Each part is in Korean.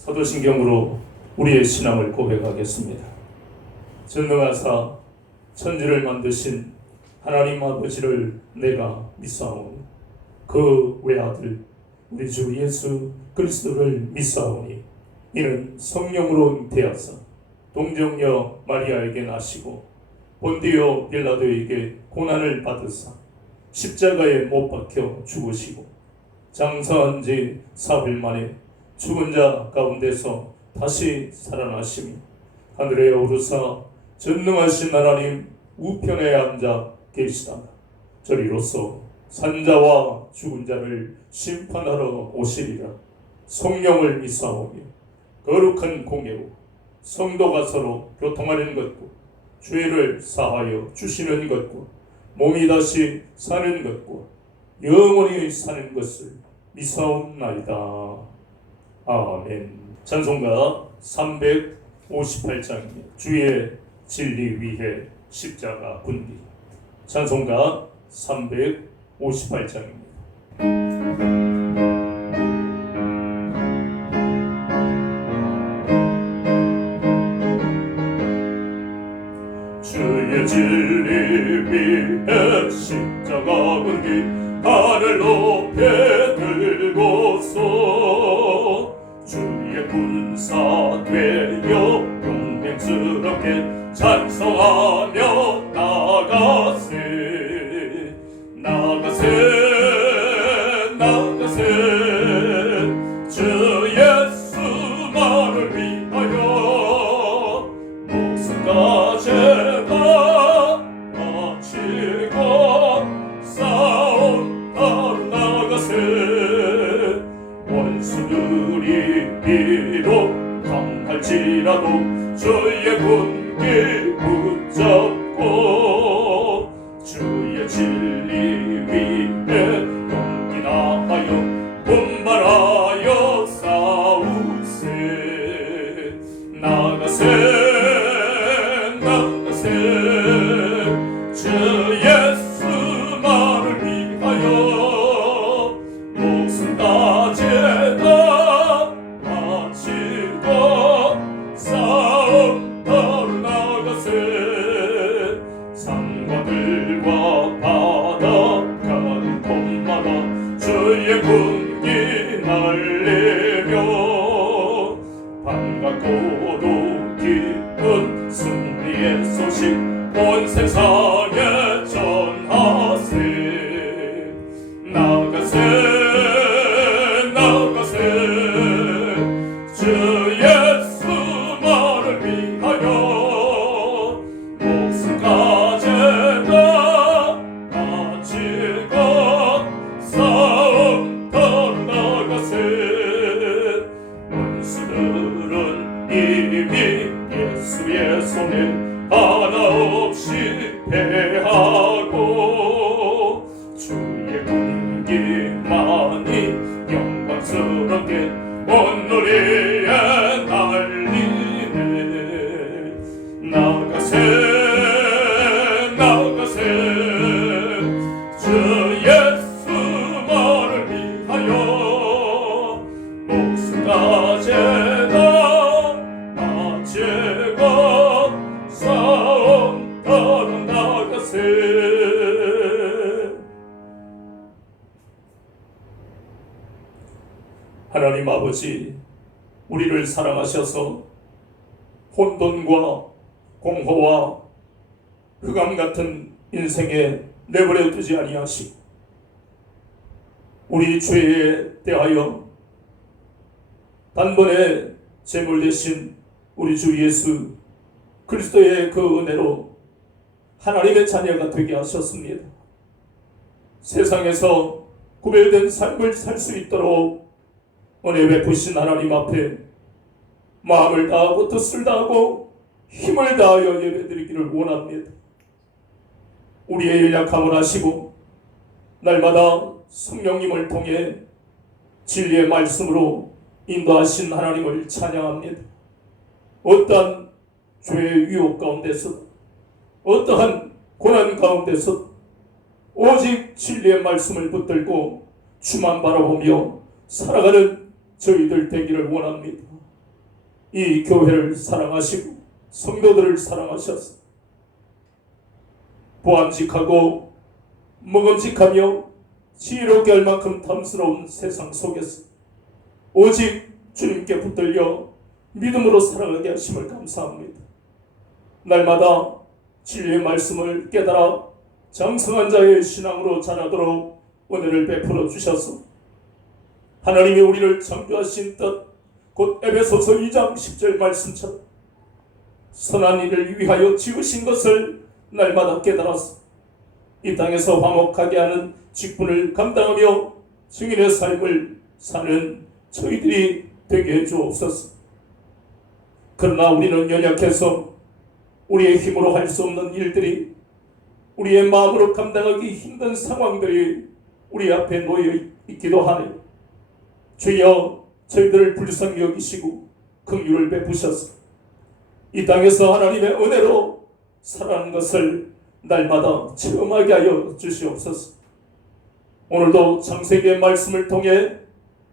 사도신경으로 우리의 신앙을 고백하겠습니다. 전능하사 천지를 만드신 하나님 아버지를 내가 믿사오니 그 외아들 우리 주 예수 그리스도를 믿사오니 이는 성령으로 잉태하사 동정녀 마리아에게 나시고 본디오 빌라도에게 고난을 받으사 십자가에 못 박혀 죽으시고 장사한 지 사흘 만에 죽은 자 가운데서 다시 살아나시며 하늘에 오르사 전능하신 하나님 우편에 앉아 계시다가 저리로서 산자와 죽은 자를 심판하러 오시리라. 성령을 믿사오며 거룩한 공예로 성도가 서로 교통하는 것과 죄를 사하여 주시는 것과 몸이 다시 사는 것과 영원히 사는 것을 믿사옵나이다. 아멘. 찬송가 358장입니다. 주의 진리 위해 십자가 군기. 찬송가 358장입니다. 주의 진리 위해 십자가 군기 하늘 높이 들고서 주의 군사 되어 용맹스럽게 찬송하며 나가세 주 예수만을 위하여 목숨까지 다 바치고 싸움하러 나가세 원수들이 비록 강할지라도 주의 군기 붙잡고 주의 진리 위에 용기 나하여 분발하여 싸우세 나가세 주 예수만을 위하여 목숨까지 다 바치고 싸움하러 나가세 산과들과 바닷가는 곳마다 주의 군기 날리며 반갑고도 기쁜 승리의 소식 온 세상에 전하세 나가세 주 예수만을 위하여 목숨까지 다 바치고 싸움하러 나가세 원수들은 이미 예수의 손에 하나 없이 패하고 주의 군기만이 영광스럽게 온 누리에 날리네 나가세 주 예수만을 위하여 목숨까지 다 바치고 싸움하러 나가세 하나님 아버지 우리를 사랑하셔서 혼돈과 공허와 흑암 같은 인생에 내버려 두지 아니하시고 우리 죄에 대하여 단번에 제물 대신 우리 주 예수 그리스도의 그 은혜로 하나님의 자녀가 되게 하셨습니다. 세상에서 구별된 삶을 살 수 있도록 은혜 베푸신 하나님 앞에 마음을 다하고 뜻을 다하고 힘을 다하여 예배드리기를 원합니다. 우리의 연약함을 아시고 날마다 성령님을 통해 진리의 말씀으로 인도하신 하나님을 찬양합니다. 어떠한 죄의 유혹 가운데서, 어떠한 고난 가운데서 오직 진리의 말씀을 붙들고 주만 바라보며 살아가는 저희들 되기를 원합니다. 이 교회를 사랑하시고 성도들을 사랑하셔서 보암직하고 먹음직하며 지혜롭게 할 만큼 탐스러운 세상 속에서 오직 주님께 붙들려 믿음으로 살아가게 하심을 감사합니다. 날마다 진리의 말씀을 깨달아 장성한 자의 신앙으로 자라도록 은혜를 베풀어 주셔서 하나님이 우리를 창조하신 뜻, 곧 에베소서 2장 10절 말씀처럼 선한 일을 위하여 지으신 것을 날마다 깨달아서 이 땅에서 화목하게 하는 직분을 감당하며 증인의 삶을 사는 저희들이 되게 해주옵소서. 그러나 우리는 연약해서 우리의 힘으로 할 수 없는 일들이, 우리의 마음으로 감당하기 힘든 상황들이 우리 앞에 놓여 있기도 하네요. 주여, 저희들을 불쌍히 여기시고 긍휼을 베푸셔서 이 땅에서 하나님의 은혜로 살아가는 것을 날마다 체험하게 하여 주시옵소서. 오늘도 창세기의 말씀을 통해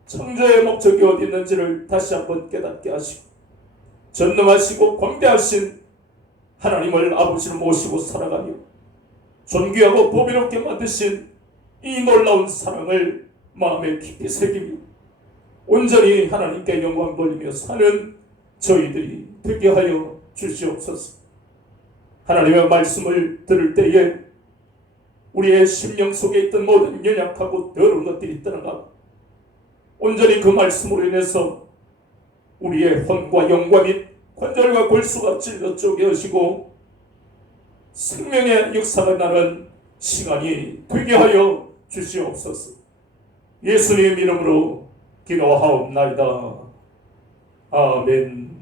창조의 목적이 어디 있는지를 다시 한번 깨닫게 하시고 전능하시고 광대하신 하나님을 아버지로 모시고 살아가며 존귀하고 보배롭게 만드신 이 놀라운 사랑을 마음에 깊이 새기며 온전히 하나님께 영광 돌리며 사는 저희들이 되게 하여 주시옵소서. 하나님의 말씀을 들을 때에 우리의 심령 속에 있던 모든 연약하고 더러운 것들이 떠나가고 온전히 그 말씀으로 인해서 우리의 혼과 영과 및 관절과 골수가 찔러 쪼개어지고 생명의 역사가 나는 시간이 되게 하여 주시옵소서. 예수님 이름으로 기도하옵나이다. 아멘.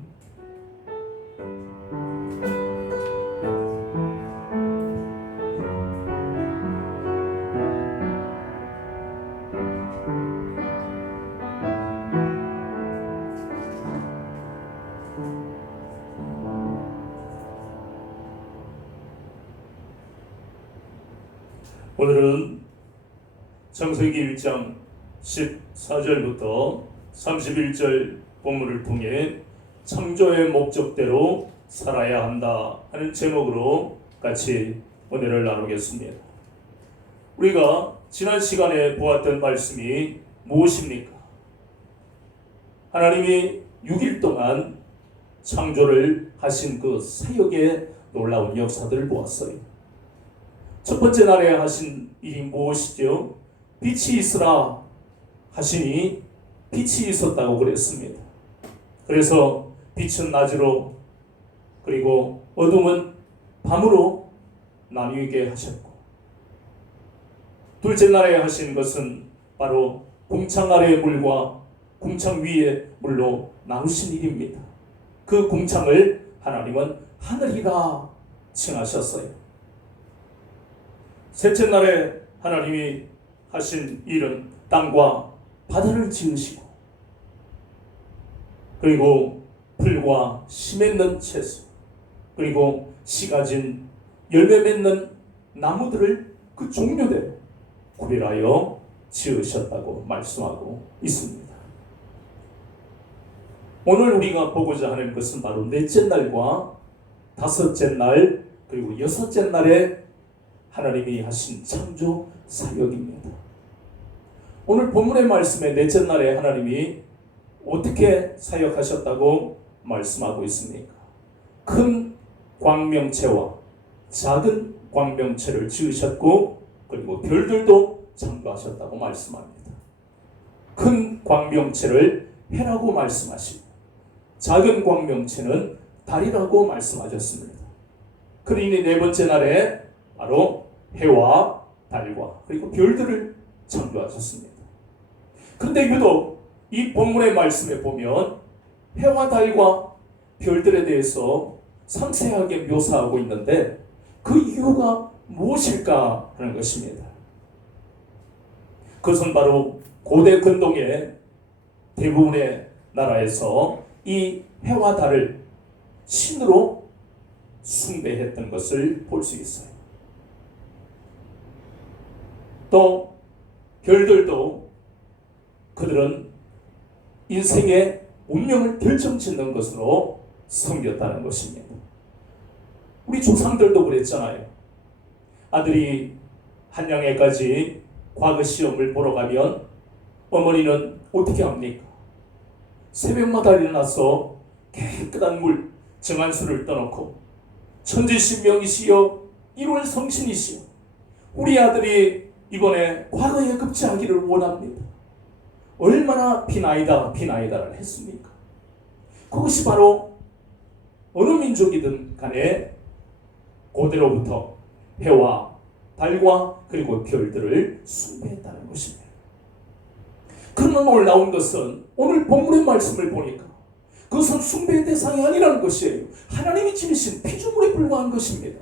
오늘은 창세기 1장 14절부터 31절 본문을 통해 창조의 목적대로 살아야 한다 하는 제목으로 같이 은혜를 나누겠습니다. 우리가 지난 시간에 보았던 말씀이 무엇입니까? 하나님이 6일 동안 창조를 하신 그 사역의 놀라운 역사들을 보았어요. 첫 번째 날에 하신 일이 무엇이죠? 빛이 있으라 하시니 빛이 있었다고 그랬습니다. 그래서 빛은 낮으로 그리고 어둠은 밤으로 나뉘게 하셨고, 둘째 날에 하신 것은 바로 궁창 아래의 물과 궁창 위의 물로 나누신 일입니다. 그 궁창을 하나님은 하늘이라 칭하셨어요. 셋째 날에 하나님이 하신 일은 땅과 바다를 지으시고 그리고 풀과 씨 맺는 채소 그리고 씨 가진 열매 맺는 나무들을 그 종류대로 구별하여 지으셨다고 말씀하고 있습니다. 오늘 우리가 보고자 하는 것은 바로 넷째 날과 다섯째 날 그리고 여섯째 날에 하나님이 하신 창조 사역입니다. 오늘 본문의 말씀에 넷째 날에 하나님이 어떻게 사역하셨다고 말씀하고 있습니까? 큰 광명체와 작은 광명체를 지으셨고 그리고 별들도 창조하셨다고 말씀합니다. 큰 광명체를 해라고 말씀하시고 작은 광명체는 달이라고 말씀하셨습니다. 그러니 네 번째 날에 바로 해와 달과 그리고 별들을 창조하셨습니다. 그런데 유독 이 본문의 말씀에 보면 해와 달과 별들에 대해서 상세하게 묘사하고 있는데 그 이유가 무엇일까 하는 것입니다. 그것은 바로 고대 근동의 대부분의 나라에서 이 해와 달을 신으로 숭배했던 것을 볼 수 있어요. 또 별들도 그들은 인생의 운명을 결정짓는 것으로 섬겼다는 것입니다. 우리 조상들도 그랬잖아요. 아들이 한양에까지 과거 시험을 보러 가면 어머니는 어떻게 합니까? 새벽마다 일어나서 깨끗한 물 정한수를 떠놓고 천지신명이시여 1월 성신이시여 우리 아들이 이번에 과거에 급제하기를 원합니다. 얼마나 비나이다를 했습니까? 그것이 바로 어느 민족이든 간에 고대로부터 해와 달과 그리고 별들을 숭배했다는 것입니다. 그러나 놀라운 것은 오늘 본문의 말씀을 보니까 그것은 숭배의 대상이 아니라는 것이에요. 하나님이 지으신 피조물에 불과한 것입니다.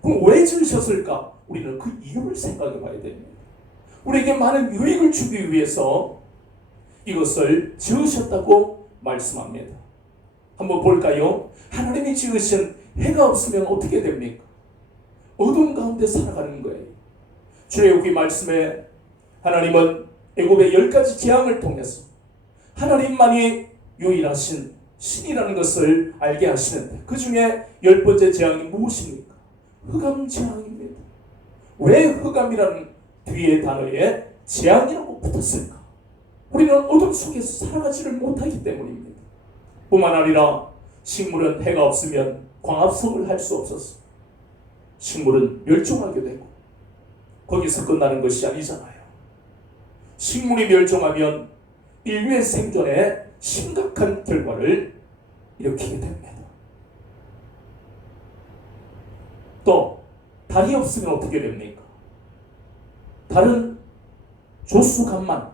그럼 왜 지으셨을까? 우리는 그 이유를 생각해 봐야 됩니다. 우리에게 많은 유익을 주기 위해서 이것을 지으셨다고 말씀합니다. 한번 볼까요? 하나님이 지으신 해가 없으면 어떻게 됩니까? 어둠 가운데 살아가는 거예요. 출애굽기 말씀에 하나님은 애굽의 10가지 재앙을 통해서 하나님만이 유일하신 신이라는 것을 알게 하시는데 그 중에 10번째 재앙이 무엇입니까? 흑암 재앙입니다. 왜 흑암이라는 뒤의 단어에 재앙이라고 붙었을까? 우리는 어둠 속에서 살아가지를 못하기 때문입니다. 뿐만 아니라 식물은 해가 없으면 광합성을 할 수 없었어. 식물은 멸종하게 되고 거기서 끝나는 것이 아니잖아요. 식물이 멸종하면 인류의 생존에 심각한 결과를 일으키게 됩니다. 또 달이 없으면 어떻게 됩니까? 달은 조수간만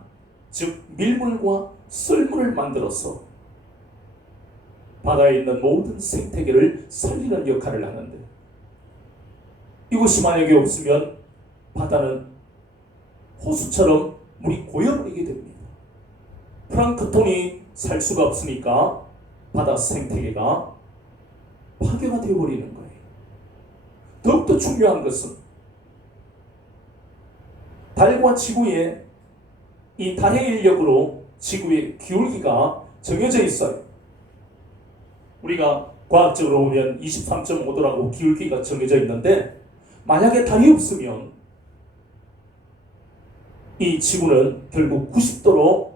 즉 밀물과 썰물을 만들어서 바다에 있는 모든 생태계를 살리는 역할을 하는데 이것이 만약에 없으면 바다는 호수처럼 물이 고여버리게 됩니다. 플랑크톤이 살 수가 없으니까 바다 생태계가 파괴가 되어버리는 거예요. 더욱더 중요한 것은 달과 지구에 이 달의 인력으로 지구의 기울기가 정해져 있어요. 우리가 과학적으로 보면 23.5도라고 기울기가 정해져 있는데 만약에 달이 없으면 이 지구는 결국 90도로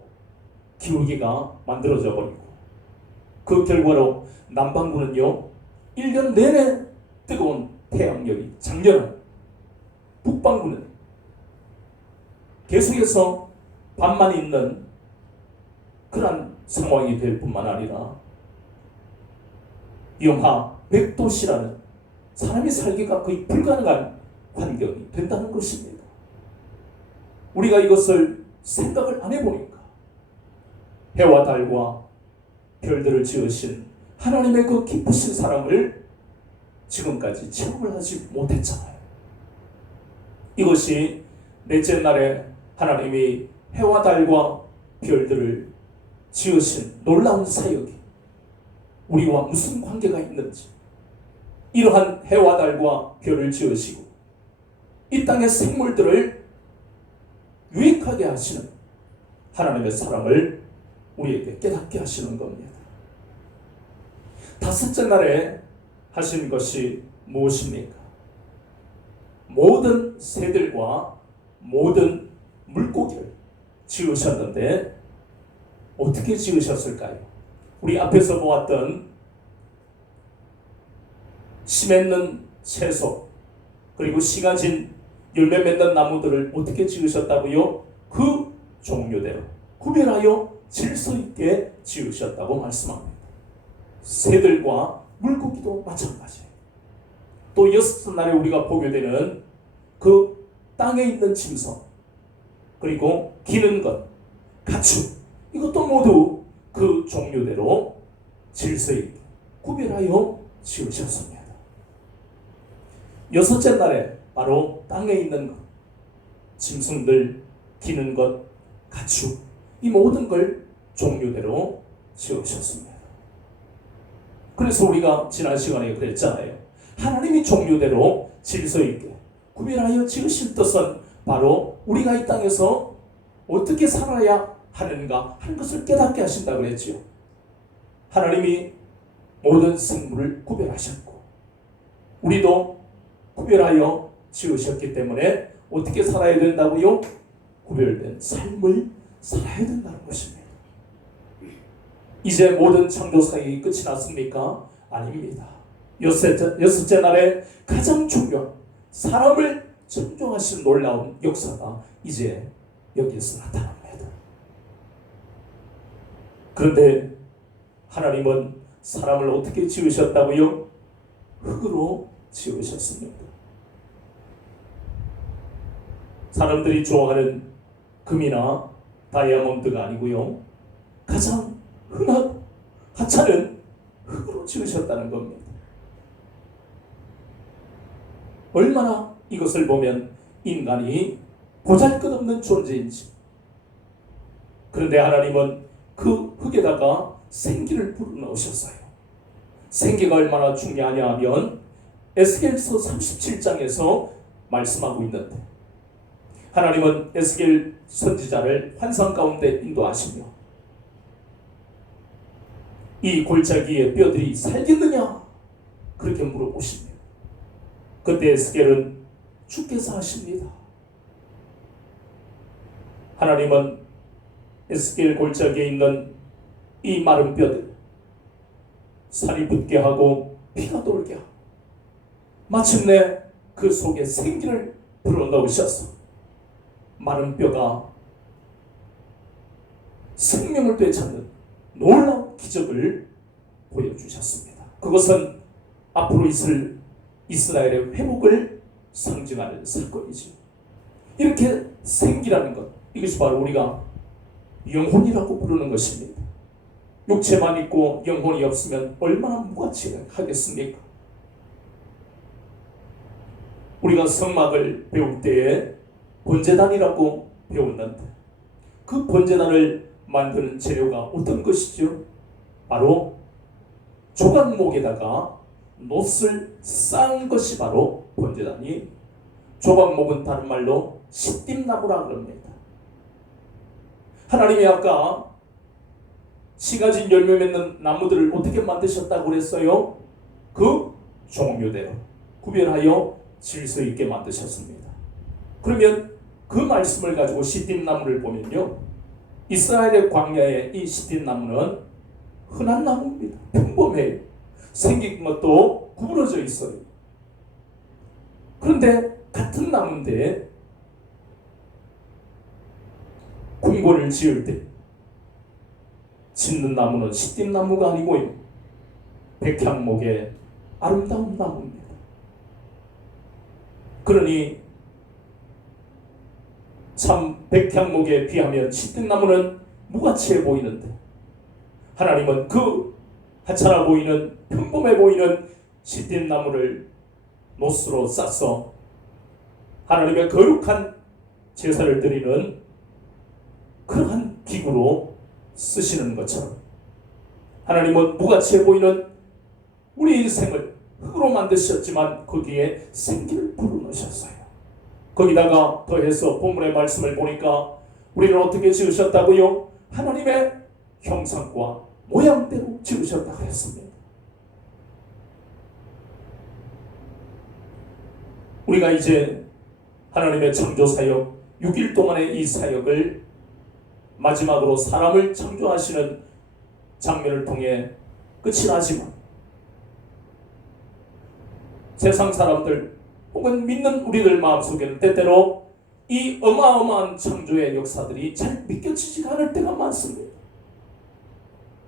기울기가 만들어져 버리고 그 결과로 남반구는요 1년 내내 뜨거운 태양열이 장렬한 북반구는 계속해서 밤만 있는 그런 상황이 될 뿐만 아니라 영하 100도씨라는 사람이 살기가 거의 불가능한 환경이 된다는 것입니다. 우리가 이것을 생각을 안 해보니까 해와 달과 별들을 지으신 하나님의 그 기쁘신 사랑을 지금까지 체험을 하지 못했잖아요. 이것이 넷째 날에 하나님이 해와 달과 별들을 지으신 놀라운 사역이 우리와 무슨 관계가 있는지, 이러한 해와 달과 별을 지으시고 이 땅의 생물들을 유익하게 하시는 하나님의 사랑을 우리에게 깨닫게 하시는 겁니다. 다섯째 날에 하신 것이 무엇입니까? 모든 새들과 모든 물고기를 지으셨는데 어떻게 지으셨을까요? 우리 앞에서 보았던 씨 맺는 채소 그리고 씨가 진 열매 맺는 나무들을 어떻게 지으셨다고요? 그 종류대로 구별하여 질서 있게 지으셨다고 말씀합니다. 새들과 물고기도 마찬가지예요. 또 여섯 날에 우리가 보게 되는 그 땅에 있는 짐승 그리고 기는 것, 가축 이것도 모두 그 종류대로 질서 있게 구별하여 지으셨습니다. 여섯째 날에 바로 땅에 있는 것, 짐승들, 기는 것, 가축, 이 모든 걸 종류대로 지으셨습니다. 그래서 우리가 지난 시간에 그랬잖아요. 하나님이 종류대로 질서 있게 구별하여 지으실 뜻은 바로 우리가 이 땅에서 어떻게 살아야 하는가 하는 것을 깨닫게 하신다고 그랬죠. 하나님이 모든 생물을 구별하셨고 우리도 구별하여 지으셨기 때문에 어떻게 살아야 된다고요? 구별된 삶을 살아야 된다는 것입니다. 이제 모든 창조 사역이 끝이 났습니까? 아닙니다. 여섯째 날에 가장 중요한 사람을 창조하신 놀라운 역사가 이제 여기에서 나타납니다. 그런데 하나님은 사람을 어떻게 지으셨다고요? 흙으로 지으셨습니다. 사람들이 좋아하는 금이나 다이아몬드가 아니고요. 가장 흔한 하찮은 흙으로 지으셨다는 겁니다. 얼마나 이것을 보면 인간이 보잘것없는 존재인지. 그런데 하나님은 그 흙에다가 생기를 불어넣으셨어요. 생기가 얼마나 중요하냐 하면 에스겔서 37장에서 말씀하고 있는데 하나님은 에스겔 선지자를 환상 가운데 인도하시며 이 골짜기의 뼈들이 살겠느냐? 그렇게 물어보십니다. 그때 에스겔은 주께서 하십니다. 하나님은 에스겔 골짜기에 있는 이 마른 뼈들 살이 붙게 하고 피가 돌게 하고 마침내 그 속에 생기를 불어넣으셔서 마른 뼈가 생명을 되찾는 놀라운 기적을 보여주셨습니다. 그것은 앞으로 있을 이스라엘의 회복을 상징하는 사건이죠. 이렇게 생기라는 것, 이것이 바로 우리가 영혼이라고 부르는 것입니다. 육체만 있고 영혼이 없으면 얼마나 무가치하겠습니까? 우리가 성막을 배울 때에 번제단이라고 배웠는데 그 번제단을 만드는 재료가 어떤 것이죠? 바로 조각목에다가 놋을 쌓은 것이 바로 번제단이, 조각목은 다른 말로 시띠나무라 그럽니다. 하나님이 아까 씨 가진 열매 맺는 나무들을 어떻게 만드셨다고 그랬어요? 그 종류대로 구별하여 질서 있게 만드셨습니다. 그러면 그 말씀을 가지고 시띠나무를 보면요, 이스라엘의 광야에 이 시띠나무는 흔한 나무입니다. 평범해요. 생긴 것도 구부러져 있어요. 그런데 같은 나무인데 궁궐을 지을 때 짓는 나무는 시띠나무가 아니고요, 백향목의 아름다운 나무입니다. 그러니 참 백향목에 비하면 시띠나무는 무가치해 보이는데 하나님은 그 하찮아 보이는 평범해 보이는 시띠나무를 놋으로 싸서 하나님의 거룩한 제사를 드리는 그러한 기구로 쓰시는 것처럼 하나님은 무가치해 보이는 우리 인생을 흙으로 만드셨지만 거기에 생기를 불어넣으셨어요. 거기다가 더해서 본문의 말씀을 보니까 우리를 어떻게 지으셨다고요? 하나님의 형상과 모양대로 지으셨다고 했습니다. 우리가 이제 하나님의 창조 사역 6일 동안의 이 사역을 마지막으로 사람을 창조하시는 장면을 통해 끝이 나지만 세상 사람들 혹은 믿는 우리들 마음속에는 때때로 이 어마어마한 창조의 역사들이 잘 믿겨지지 않을 때가 많습니다.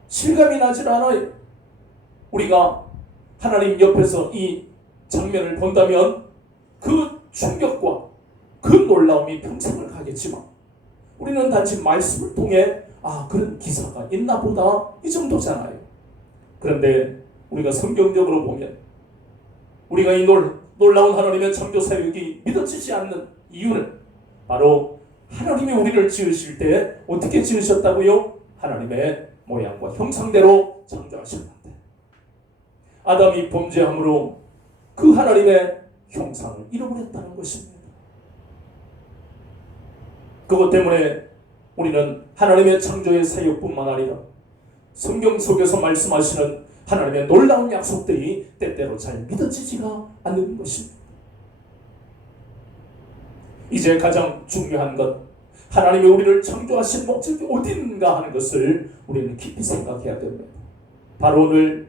실감이 나질 않아요. 우리가 하나님 옆에서 이 장면을 본다면 그 충격과 그 놀라움이 평생을 가겠지만 우리는 단지 말씀을 통해 그런 기사가 있나 보다 이 정도잖아요. 그런데 우리가 성경적으로 보면 우리가 이 놀라운 하나님의 창조 사역이 믿어지지 않는 이유는 바로 하나님이 우리를 지으실 때 어떻게 지으셨다고요? 하나님의 모양과 형상대로 창조하셨는데 아담이 범죄함으로 그 하나님의 형상을 잃어버렸다는 것입니다. 그것 때문에 우리는 하나님의 창조의 사역뿐만 아니라 성경 속에서 말씀하시는 하나님의 놀라운 약속들이 때때로 잘 믿어지지가 않는 것입니다. 이제 가장 중요한 것, 하나님이 우리를 창조하신 목적이 어딘가 하는 것을 우리는 깊이 생각해야 됩니다. 바로 오늘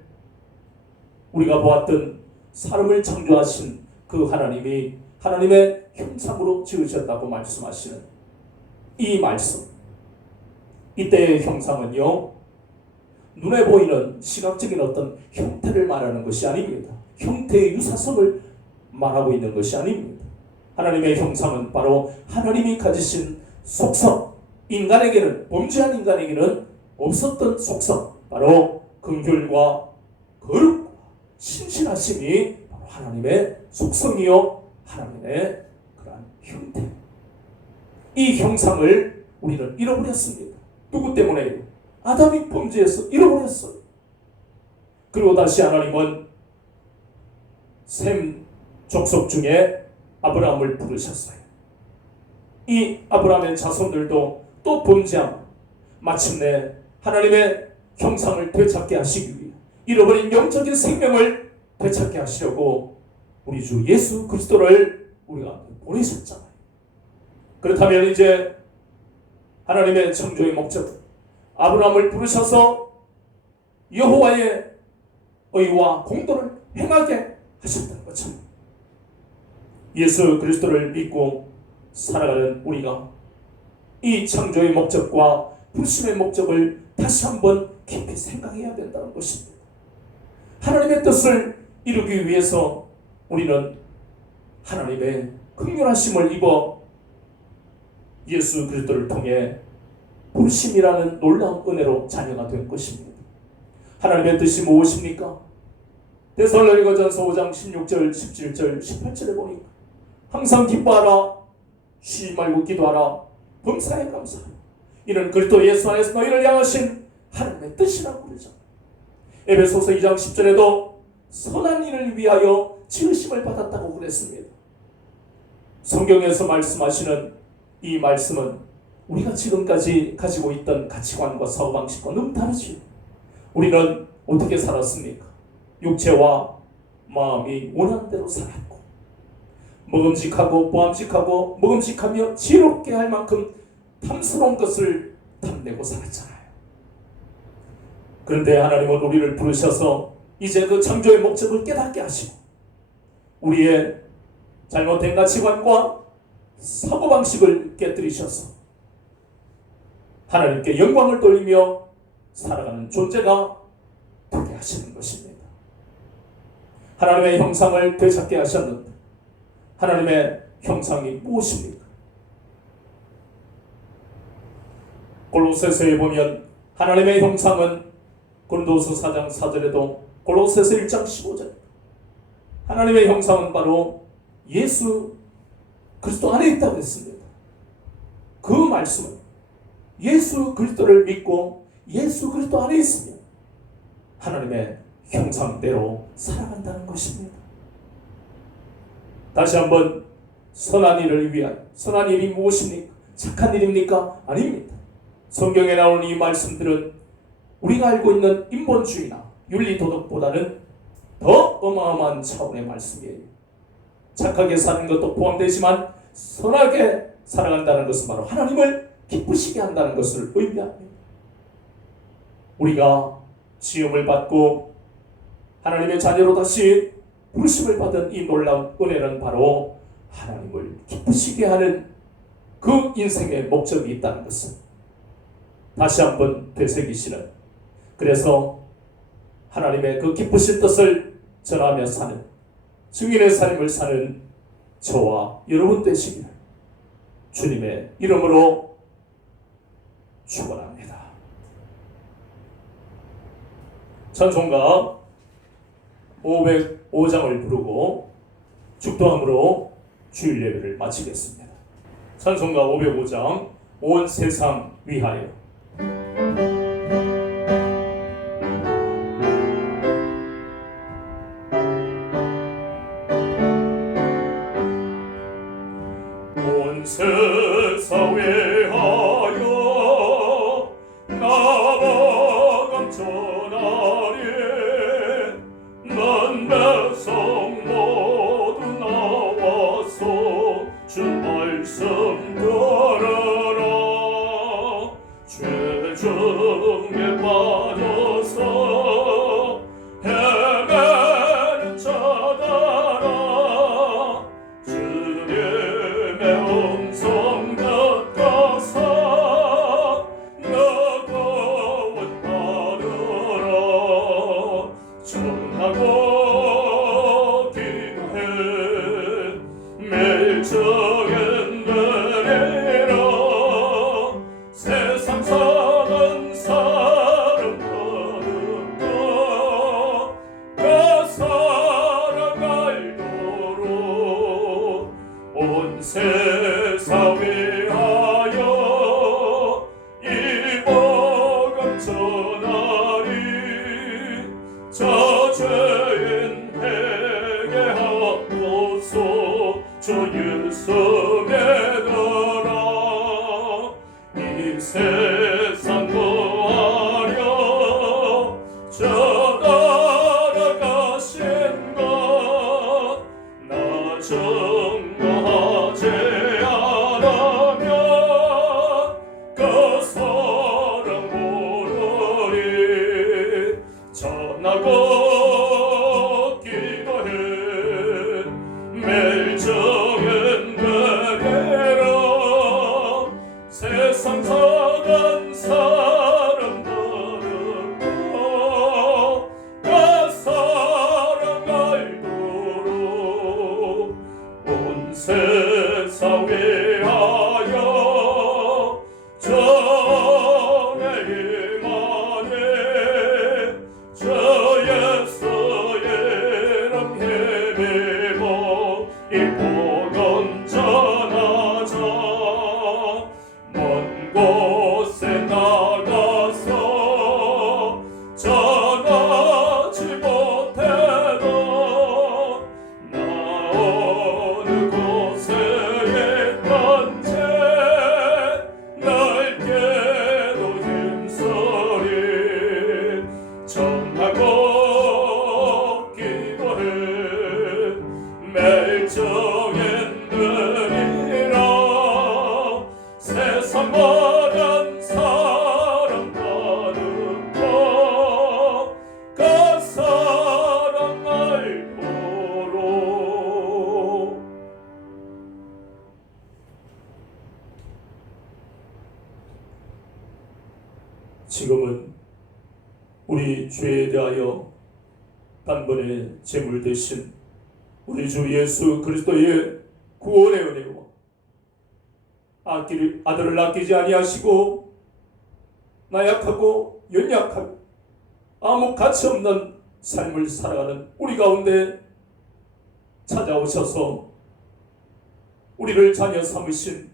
우리가 보았던 사람을 창조하신 그 하나님이 하나님의 형상으로 지으셨다고 말씀하시는 이 말씀, 이때의 형상은요, 눈에 보이는 시각적인 어떤 형태를 말하는 것이 아닙니다. 형태의 유사성을 말하고 있는 것이 아닙니다. 하나님의 형상은 바로 하나님이 가지신 속성, 인간에게는, 범죄한 인간에게는 없었던 속성, 바로 긍휼과 거룩과 신실하심이 바로 하나님의 속성이요 하나님의 그러한 형태. 이 형상을 우리는 잃어버렸습니다. 누구 때문에? 아담이 범죄해서 잃어버렸어요. 그리고 다시 하나님은 셈 족속 중에 아브라함을 부르셨어요. 이 아브라함의 자손들도 또 범죄함, 마침내 하나님의 형상을 되찾게 하시기 위해 잃어버린 영적인 생명을 되찾게 하시려고 우리 주 예수 그리스도를 우리가 보내셨잖아요. 그렇다면 이제 하나님의 창조의 목적, 아브라함을 부르셔서 여호와의 의와 공도를 행하게 하셨다는 거죠. 예수 그리스도를 믿고 살아가는 우리가 이 창조의 목적과 부르심의 목적을 다시 한번 깊이 생각해야 된다는 것입니다. 하나님의 뜻을 이루기 위해서 우리는 하나님의 긍휼하심을 입어 예수 그리스도를 통해 부르심이라는 놀라운 은혜로 자녀가 된 것입니다. 하나님의 뜻이 무엇입니까? 데살로니가전서 5장 16절, 17절, 18절에 보니까 항상 기뻐하라, 쉬지 말고 기도하라, 범사에 감사하라. 이는 그리스도 예수 안에서 너희를 향하신 하나님의 뜻이라고 그러죠. 에베소서 2장 10절에도 선한 일을 위하여 지으심을 받았다고 그랬습니다. 성경에서 말씀하시는 이 말씀은 우리가 지금까지 가지고 있던 가치관과 사고방식과 너무 다르지요. 우리는 어떻게 살았습니까? 육체와 마음이 원하는 대로 살았고, 먹음직하고 보암직하고 먹음직하며 지혜롭게 할 만큼 탐스러운 것을 탐내고 살았잖아요. 그런데 하나님은 우리를 부르셔서 이제 그 창조의 목적을 깨닫게 하시고 우리의 잘못된 가치관과 사고방식을 깨뜨리셔서 하나님께 영광을 돌리며 살아가는 존재가 되게 하시는 것입니다. 하나님의 형상을 되찾게 하셨는데 하나님의 형상이 무엇입니까? 골로새서에 보면 하나님의 형상은 고린도서 4장 4절에도 골로새서 1장 15절 하나님의 형상은 바로 예수 그리스도 안에 있다고 했습니다. 그 말씀은 예수 그리스도를 믿고 예수 그리스도 안에 있으면 하나님의 형상대로 살아간다는 것입니다. 다시 한번 선한 일을 위한 선한 일이 무엇입니까? 착한 일입니까? 아닙니다. 성경에 나오는 이 말씀들은 우리가 알고 있는 인본주의나 윤리도덕보다는 더 어마어마한 차원의 말씀이에요. 착하게 사는 것도 포함되지만 선하게 살아간다는 것은 바로 하나님을 기쁘시게 한다는 것을 의미합니다. 우리가 지음을 받고 하나님의 자녀로 다시 부르심을 받은 이 놀라운 은혜는 바로 하나님을 기쁘시게 하는 그 인생의 목적이 있다는 것을 다시 한번 되새기시는, 그래서 하나님의 그 기쁘신 뜻을 전하며 사는 증인의 삶을 사는 저와 여러분 되시기를 주님의 이름으로 축원합니다. 찬송가 505장을 부르고 축도함으로 주일 예배를 마치겠습니다. 찬송가 505장 온 세상 위하여. 온 세상 위하여 나와 감천하리. 난 백성 모두 나와서 주 말씀 들으라. 죄중에 빠져서 헤매는 자들아, 주님의 음성 듣고서 너구원 받으라. 전하고 기도해 매일 정인들이라. 세상 사는 사람들은 그 사랑 알도록 온 세상 위하여 이 복음 전하리. 저 죄인 회개하고서 주 예수 믿어라. 이 세상 구하려 저 따라가신 것 나 증거하지 않으면 그 사랑 모르리. 전하고 기도해 매일 정인들이라. 세상 사는 사람들은 그 사랑 알도록 온 세상 위하여 전해 임하네. 저 예수 이름 힘입어 이 복음 전하자. 먼 곳에 나가서 전하지 못해도 나 어느 곳에 있던지 넓게도 힘쓰리. 전하고 기도해 매일 정인들이라. 세상 모든 사랑받은 그 사랑 알도록. 지금은 우리 죄에 대하여 단번에 제물 되신 우리 주 예수 그리스도의 구원의 은혜와 아들을 아끼지 아니하시고 나약하고 연약하고 아무 가치 없는 삶을 살아가는 우리 가운데 찾아오셔서 우리를 자녀 삼으신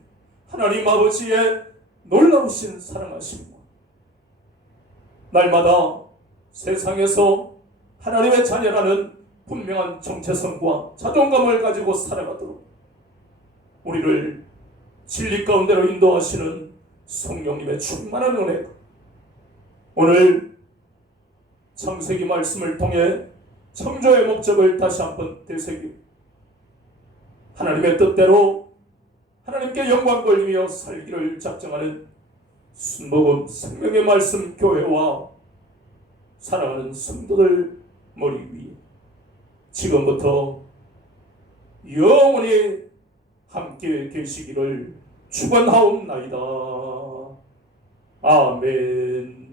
하나님 아버지의 놀라우신 사랑하심과 날마다 세상에서 하나님의 자녀라는 분명한 정체성과 자존감을 가지고 살아가도록 우리를 진리 가운데로 인도하시는 성령님의 충만한 은혜가 오늘 창세기 말씀을 통해 창조의 목적을 다시 한번 되새기고 하나님의 뜻대로 하나님께 영광 돌리며 살기를 작정하는 순복음 생명의 말씀 교회와 사랑하는 성도들 머리 위에 지금부터 영원히 함께 계시기를 축원하옵나이다. 아멘.